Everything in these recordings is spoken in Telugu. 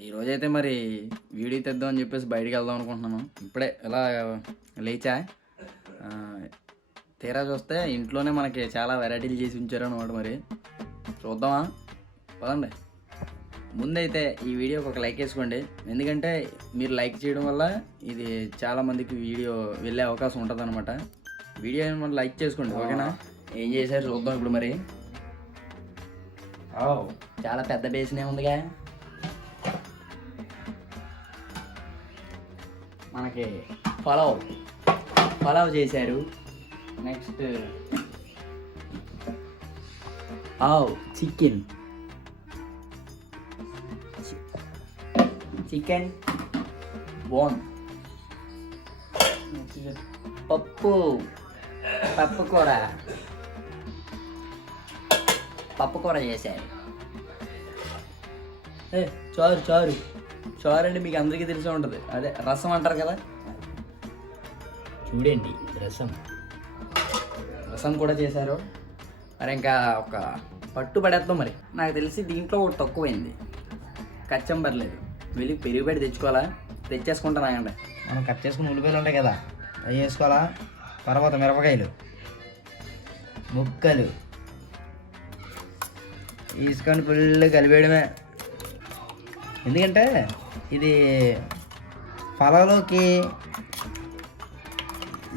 ఈరోజైతే మరి వీడియో తెద్దాం అని చెప్పేసి బయటికి వెళ్దాం అనుకుంటున్నాను. ఇప్పుడే ఇలా లేచా? తీరా చూస్తే ఇంట్లోనే మనకి చాలా వెరైటీలు చేసి ఉంచారు అనమాట మరి. చూద్దామా? పదండి. ముందైతే ఈ వీడియోకి ఒక లైక్ వేసుకోండి. ఎందుకంటే మీరు లైక్ చేయడం వల్ల ఇది చాలా మందికి వీడియో వెళ్ళే అవకాశం ఉంటుంది అనమాట వీడియో మనం లైక్ చేసుకోండి ఓకేనా? ఏం చేశారు చూద్దాం ఇప్పుడు మరి. చాలా పెద్ద బేసినే ఉందిగా. మనకి పలావ్ పలావ్ చేశారు. నెక్స్ట్ ఆవ్ చికెన్ చికెన్ బోన్ పప్పు. పప్పు కూర. పప్పు కూర చేశారు. ఏ చారు చారు. అంటే మీకు అందరికీ తెలిసే ఉంటుంది. అదే రసం అంటారు కదా? చూడండి రసం. రసం కూడా చేశారు. మరి ఇంకా ఒక పట్టు పడేద్దాం మరి. నాకు తెలిసి దీంట్లో ఒకటి తక్కువైంది. కచ్చం పర్లేదు వెళ్ళి పెరుగు పెట్టి తెచ్చుకోవాలా? తెచ్చేసుకుంటాను ఆగండి మనం కట్ చేసుకుని ఉల్లిపాయలు ఉంటాయి కదా అవి వేసుకోవాలా? తర్వాత మిరపకాయలు ముక్కలు. తీసుకొని ఫుల్ కలిపేయడమే. ఎందుకంటే ఇది ఫలంలోకి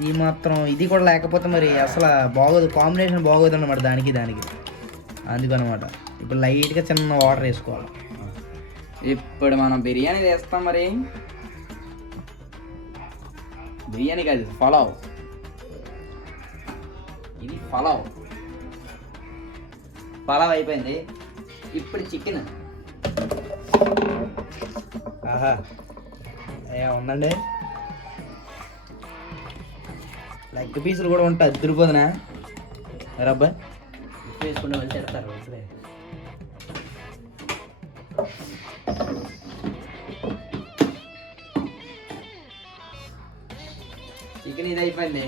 ఈ మాత్రం ఇది కూడా లేకపోతే మరి అసలు బాగోదు కాంబినేషన్ బాగోదు అనమాట దానికి దానికి. అందుకనమాట. ఇప్పుడు లైట్గా చిన్న వాటర్ వేసుకోవాలి. ఇప్పుడు మనం బిర్యానీ చేస్తాం మరి. బిర్యానీ కాదు ఫలావ్. పలావ్ ఇది పలావ్ పలావ్ అయిపోయింది. ఇప్పుడు చికెన్. ఆహా. ఉందండి లెగ్ పీసులు కూడా ఉంటాయి అద్దరిపోదునా? రబ్బా? ఉప్పు వేసుకుంటే వాళ్ళు చికెన్ ఇది అయిపోయింది.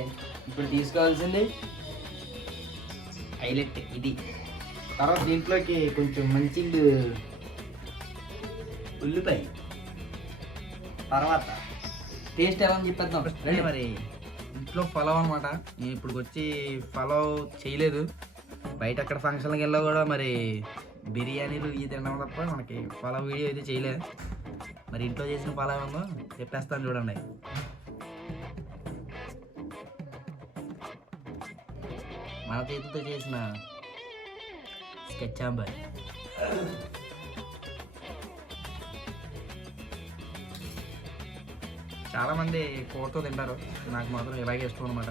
ఇప్పుడు తీసుకోవాల్సింది హైలైట్ ఇది. తర్వాత దీంట్లోకి కొంచెం మంచి ఉల్లిపాయ. తర్వాత టేస్ట్ ఎలా అని చెప్పేద్దాం. రండి. మరి ఇంట్లో పలావ్ అనమాట నేను ఇప్పుడు వచ్చి పలావ్ చేయలేదు. బయట అక్కడ ఫంక్షన్కి వెళ్ళా కూడా మరి బిర్యానీలు ఇవి తినడం తప్ప మనకి పలావ్ వీడియో అయితే చేయలేదు. మరి ఇంట్లో చేసిన పలావ్ ఉందో చెప్పేస్తాను చూడండి. మన చేతితో చేసిన స్కెచ్ సాంబార్. చాలా మంది కూరతో తింటారు. నాకు మాత్రం ఇలాగే ఇష్టం అనమాట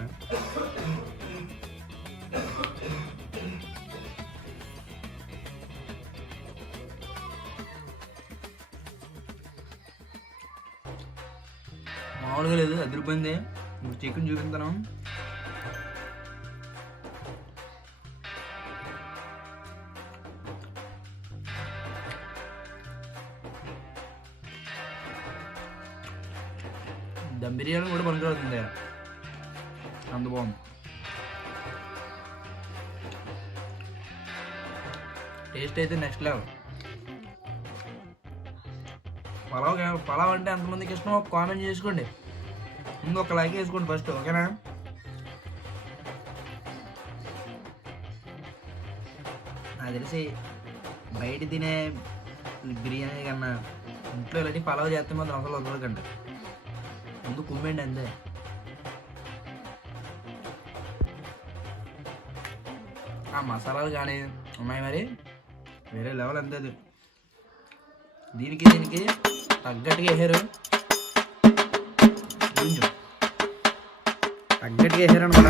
మామూలుగా లేదు అదిరిపోయింది. ఇప్పుడు చికెన్ చూపిస్తాను దమ్ బిర్యానీ కూడా పనికొడుతుంది అంత బాగుంది టేస్ట్ అయితే నెక్స్ట్ లెవెల్ పలావ్ పలావ్ అంటే ఎంతమందికి ఇష్టమో ఒక కామెంట్ చేసుకోండి. ముందు ఒక లైక్ వేసుకోండి ఫస్ట్ ఓకేనా నాకు తెలిసి బయట తినే బిర్యానీ కన్నా ఇంట్లో ఇలాంటి పలావ్ చేస్తే మాత్రం అసలు వదలకండి. ముందు కుమ్మండి అందే. ఆ మసాలాలు కానీ ఉన్నాయి మరి. వేరే లెవెల్ అంతే దీనికి దీనికి తగ్గట్టుగా వేసారు. తగ్గట్టుగా వేసారనమాట